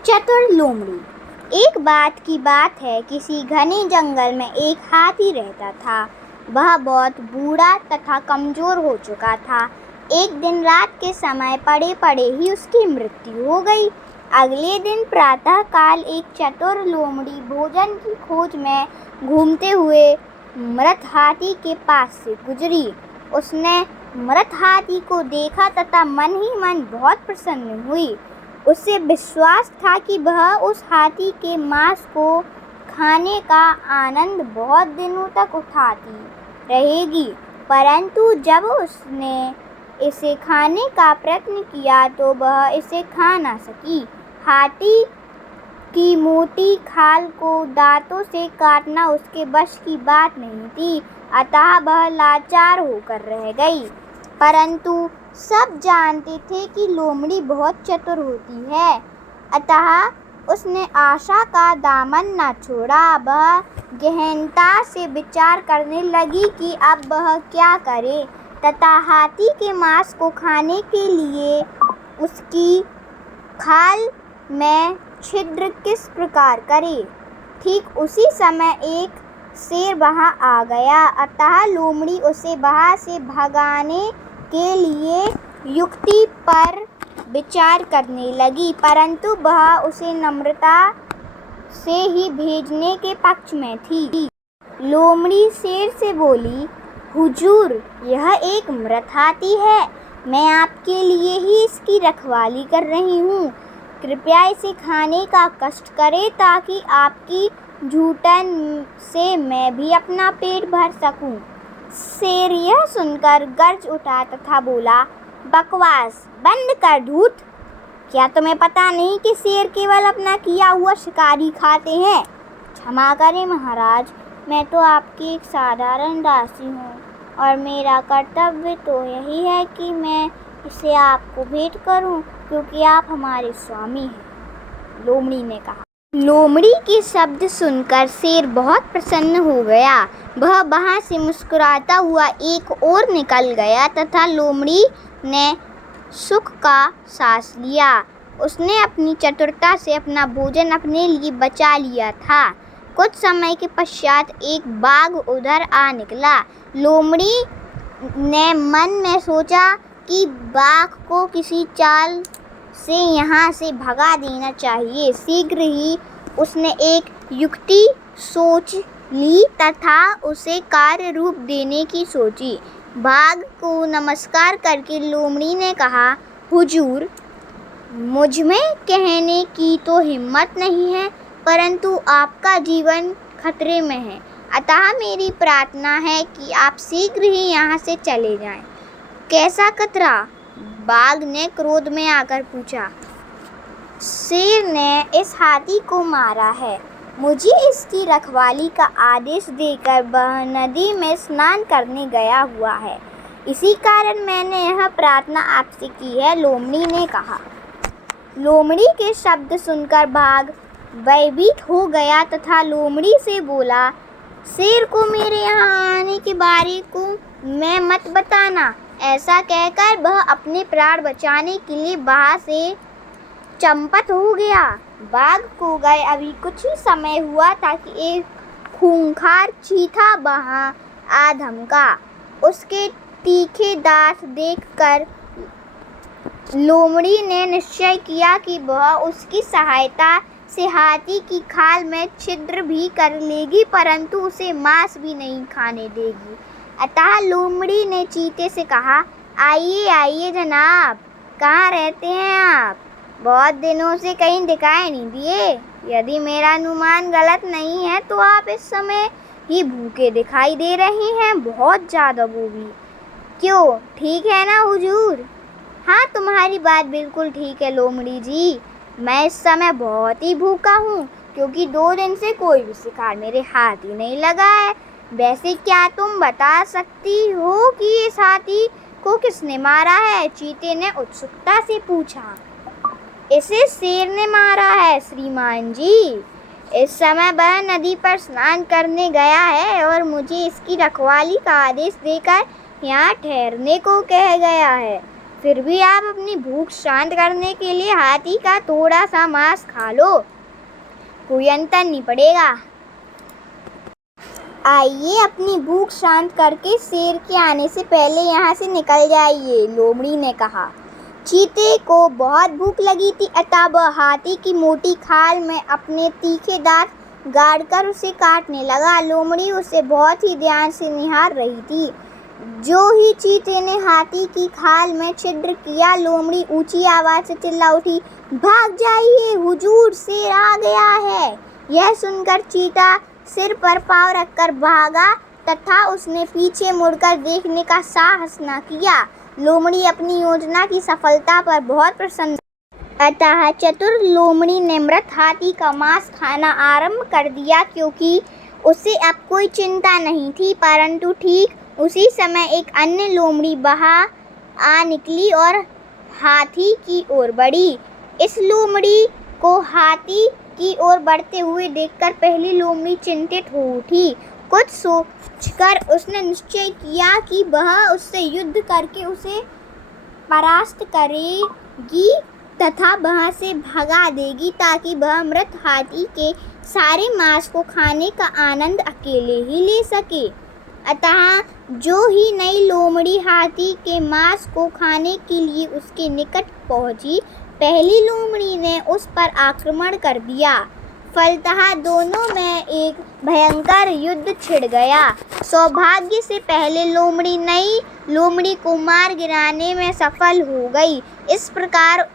चतुर लोमड़ी। एक बात की बात है, किसी घने जंगल में एक हाथी रहता था। वह बहुत बूढ़ा तथा कमजोर हो चुका था। एक दिन रात के समय पड़े पड़े ही उसकी मृत्यु हो गई। अगले दिन प्रातः काल एक चतुर लोमड़ी भोजन की खोज में घूमते हुए मृत हाथी के पास से गुजरी। उसने मृत हाथी को देखा तथा मन ही मन बहुत प्रसन्न हुई। उसे विश्वास था कि वह उस हाथी के मांस को खाने का आनंद बहुत दिनों तक उठाती रहेगी, परंतु जब उसने इसे खाने का प्रयत्न किया तो वह इसे खा न सकी। हाथी की मोटी खाल को दांतों से काटना उसके बस की बात नहीं थी, अतः वह लाचार होकर रह गई। परंतु सब जानते थे कि लोमड़ी बहुत चतुर होती है, अतः उसने आशा का दामन न छोड़ा। वह गहनता से विचार करने लगी कि अब वह क्या करे तथा हाथी के मांस को खाने के लिए उसकी खाल में छिद्र किस प्रकार करे। ठीक उसी समय एक शेर वहां आ गया, अतः लोमड़ी उसे वहां से भगाने के लिए युक्ति पर विचार करने लगी, परंतु वह उसे नम्रता से ही भेजने के पक्ष में थी। लोमड़ी शेर से बोली, हुजूर, यह एक मृत हाथी है। मैं आपके लिए ही इसकी रखवाली कर रही हूँ। कृपया इसे खाने का कष्ट करें ताकि आपकी जूठन से मैं भी अपना पेट भर सकूं। शेर यह सुनकर गर्ज उठा तथा बोला, बकवास बंद कर धूत। क्या तुम्हें पता नहीं कि शेर केवल अपना किया हुआ शिकार ही खाते हैं। क्षमा करें महाराज, मैं तो आपकी एक साधारण दासी हूँ और मेरा कर्तव्य तो यही है कि मैं इसे आपको भेंट करूँ, क्योंकि आप हमारे स्वामी हैं, लोमड़ी ने कहा। लोमड़ी के शब्द सुनकर शेर बहुत प्रसन्न हो गया। वह वहां से मुस्कुराता हुआ एक ओर निकल गया तथा लोमड़ी ने सुख का सांस लिया। उसने अपनी चतुरता से अपना भोजन अपने लिए बचा लिया था। कुछ समय के पश्चात एक बाघ उधर आ निकला। लोमड़ी ने मन में सोचा कि बाघ को किसी चाल से यहाँ से भगा देना चाहिए। शीघ्र ही उसने एक युक्ति सोच ली तथा उसे कार्य रूप देने की सोची। बाघ को नमस्कार करके लोमड़ी ने कहा, हुजूर, मुझ में कहने की तो हिम्मत नहीं है, परंतु आपका जीवन खतरे में है, अतः मेरी प्रार्थना है कि आप शीघ्र ही यहाँ से चले जाएं। कैसा खतरा? बाघ ने क्रोध में आकर पूछा। शेर ने इस हाथी को मारा है। मुझे इसकी रखवाली का आदेश देकर वह नदी में स्नान करने गया हुआ है, इसी कारण मैंने यह प्रार्थना आपसे की है, लोमड़ी ने कहा। लोमड़ी के शब्द सुनकर बाघ भयभीत हो गया तथा लोमड़ी से बोला, शेर को मेरे यहाँ आने के बारे को मैं मत बताना। ऐसा कहकर वह अपने प्राण बचाने के लिए वहाँ से चंपत हो गया। बाघ को गए अभी कुछ ही समय हुआ था कि एक खूंखार चीता वहाँ आ धमका। उसके तीखे दांत देखकर लोमड़ी ने निश्चय किया कि वह उसकी सहायता से हाथी की खाल में छिद्र भी कर लेगी, परंतु उसे मांस भी नहीं खाने देगी। अतः लोमड़ी ने चीते से कहा, आइए आइए जनाब, कहाँ रहते हैं आप? बहुत दिनों से कहीं दिखाई नहीं दिए। यदि मेरा अनुमान गलत नहीं है तो आप इस समय ही भूखे दिखाई दे रहे हैं, बहुत ज़्यादा वो भी। क्यों, ठीक है ना हुजूर? हाँ, तुम्हारी बात बिल्कुल ठीक है लोमड़ी जी। मैं इस समय बहुत ही भूखा हूँ, क्योंकि 2 दिन से कोई भी शिकार मेरे हाथ ही नहीं लगा है। वैसे क्या तुम बता सकती हो कि इस हाथी को किसने मारा है? चीते ने उत्सुकता से पूछा। इसे शेर ने मारा है श्रीमान जी। इस समय वह नदी पर स्नान करने गया है और मुझे इसकी रखवाली का आदेश देकर यहाँ ठहरने को कह गया है। फिर भी आप अपनी भूख शांत करने के लिए हाथी का थोड़ा सा मांस खा लो, कोई अंतर नहीं पड़ेगा। आइए अपनी भूख शांत करके शेर के आने से पहले यहाँ से निकल जाइए, लोमड़ी ने कहा। चीते को बहुत भूख लगी थी, अतः वह हाथी की मोटी खाल में अपने तीखे दांत गाड़कर उसे काटने लगा। लोमड़ी उसे बहुत ही ध्यान से निहार रही थी। जो ही चीते ने हाथी की खाल में छिद्र किया, लोमड़ी ऊंची आवाज से चिल्ला उठी, भाग जाइए हुजूर, शेर आ गया है। यह सुनकर चीता सिर पर पाँव रखकर भागा तथा उसने पीछे मुड़कर देखने का साहस न किया। लोमड़ी अपनी योजना की सफलता पर बहुत प्रसन्न। अतः चतुर लोमड़ी ने मृत हाथी का मांस खाना आरंभ कर दिया, क्योंकि उसे अब कोई चिंता नहीं थी। परंतु ठीक उसी समय एक अन्य लोमड़ी बाहर आ निकली और हाथी की ओर बढ़ी। इस लोमड़ी को हाथी की ओर बढ़ते हुए देखकर पहली लोमड़ी चिंतित हो उठी। कुछ सोचकर उसने निश्चय किया कि वह उससे युद्ध करके उसे परास्त करेगी तथा वहां से भगा देगी, ताकि वह मृत हाथी के सारे मांस को खाने का आनंद अकेले ही ले सके। अतः जो ही नई लोमड़ी हाथी के मांस को खाने के लिए उसके निकट पहुंची, पहली लोमड़ी ने उस पर आक्रमण कर दिया। फलतः दोनों में एक भयंकर युद्ध छिड़ गया। सौभाग्य से पहले लोमड़ी नई लोमड़ी को मार गिराने में सफल हो गई। इस प्रकार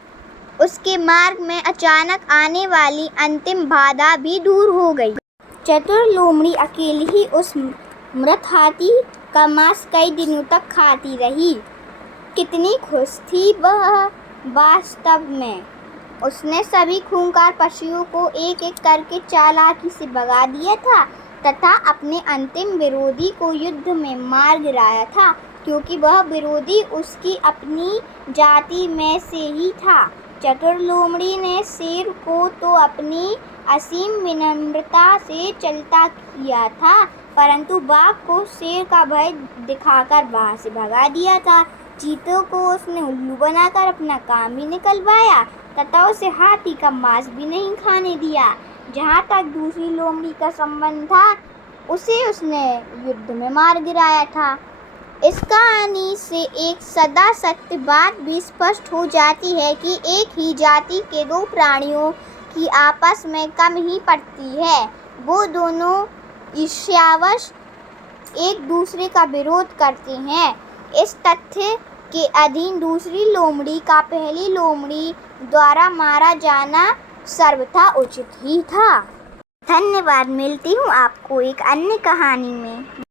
उसके मार्ग में अचानक आने वाली अंतिम बाधा भी दूर हो गई। चतुर लोमड़ी अकेली ही उस मृत हाथी का मांस कई दिनों तक खाती रही। कितनी खुश थी वह वास्तव में। उसने सभी खूंखार पशुओं को एक एक करके चालाकी से भगा दिया था तथा अपने अंतिम विरोधी को युद्ध में मार गिराया था, क्योंकि वह विरोधी उसकी अपनी जाति में से ही था। चतुर लोमड़ी ने शेर को तो अपनी असीम विनम्रता से चलता किया था, परंतु बाघ को शेर का भय दिखाकर वहां से भगा दिया था। चीते को उसने उल्लू बनाकर अपना काम भी निकलवाया तथा उसे हाथी का मांस भी नहीं खाने दिया। जहाँ तक दूसरी लोमड़ी का संबंध था, उसे उसने युद्ध में मार गिराया था। इस कहानी से एक सदा सत्य बात भी स्पष्ट हो जाती है कि एक ही जाति के दो प्राणियों की आपस में कम ही पड़ती है। वो दोनों ईर्ष्यावश एक दूसरे का विरोध करते हैं। इस तथ्य के अधीन दूसरी लोमड़ी का पहली लोमड़ी द्वारा मारा जाना सर्वथा उचित ही था। धन्यवाद। मिलती हूँ आपको एक अन्य कहानी में।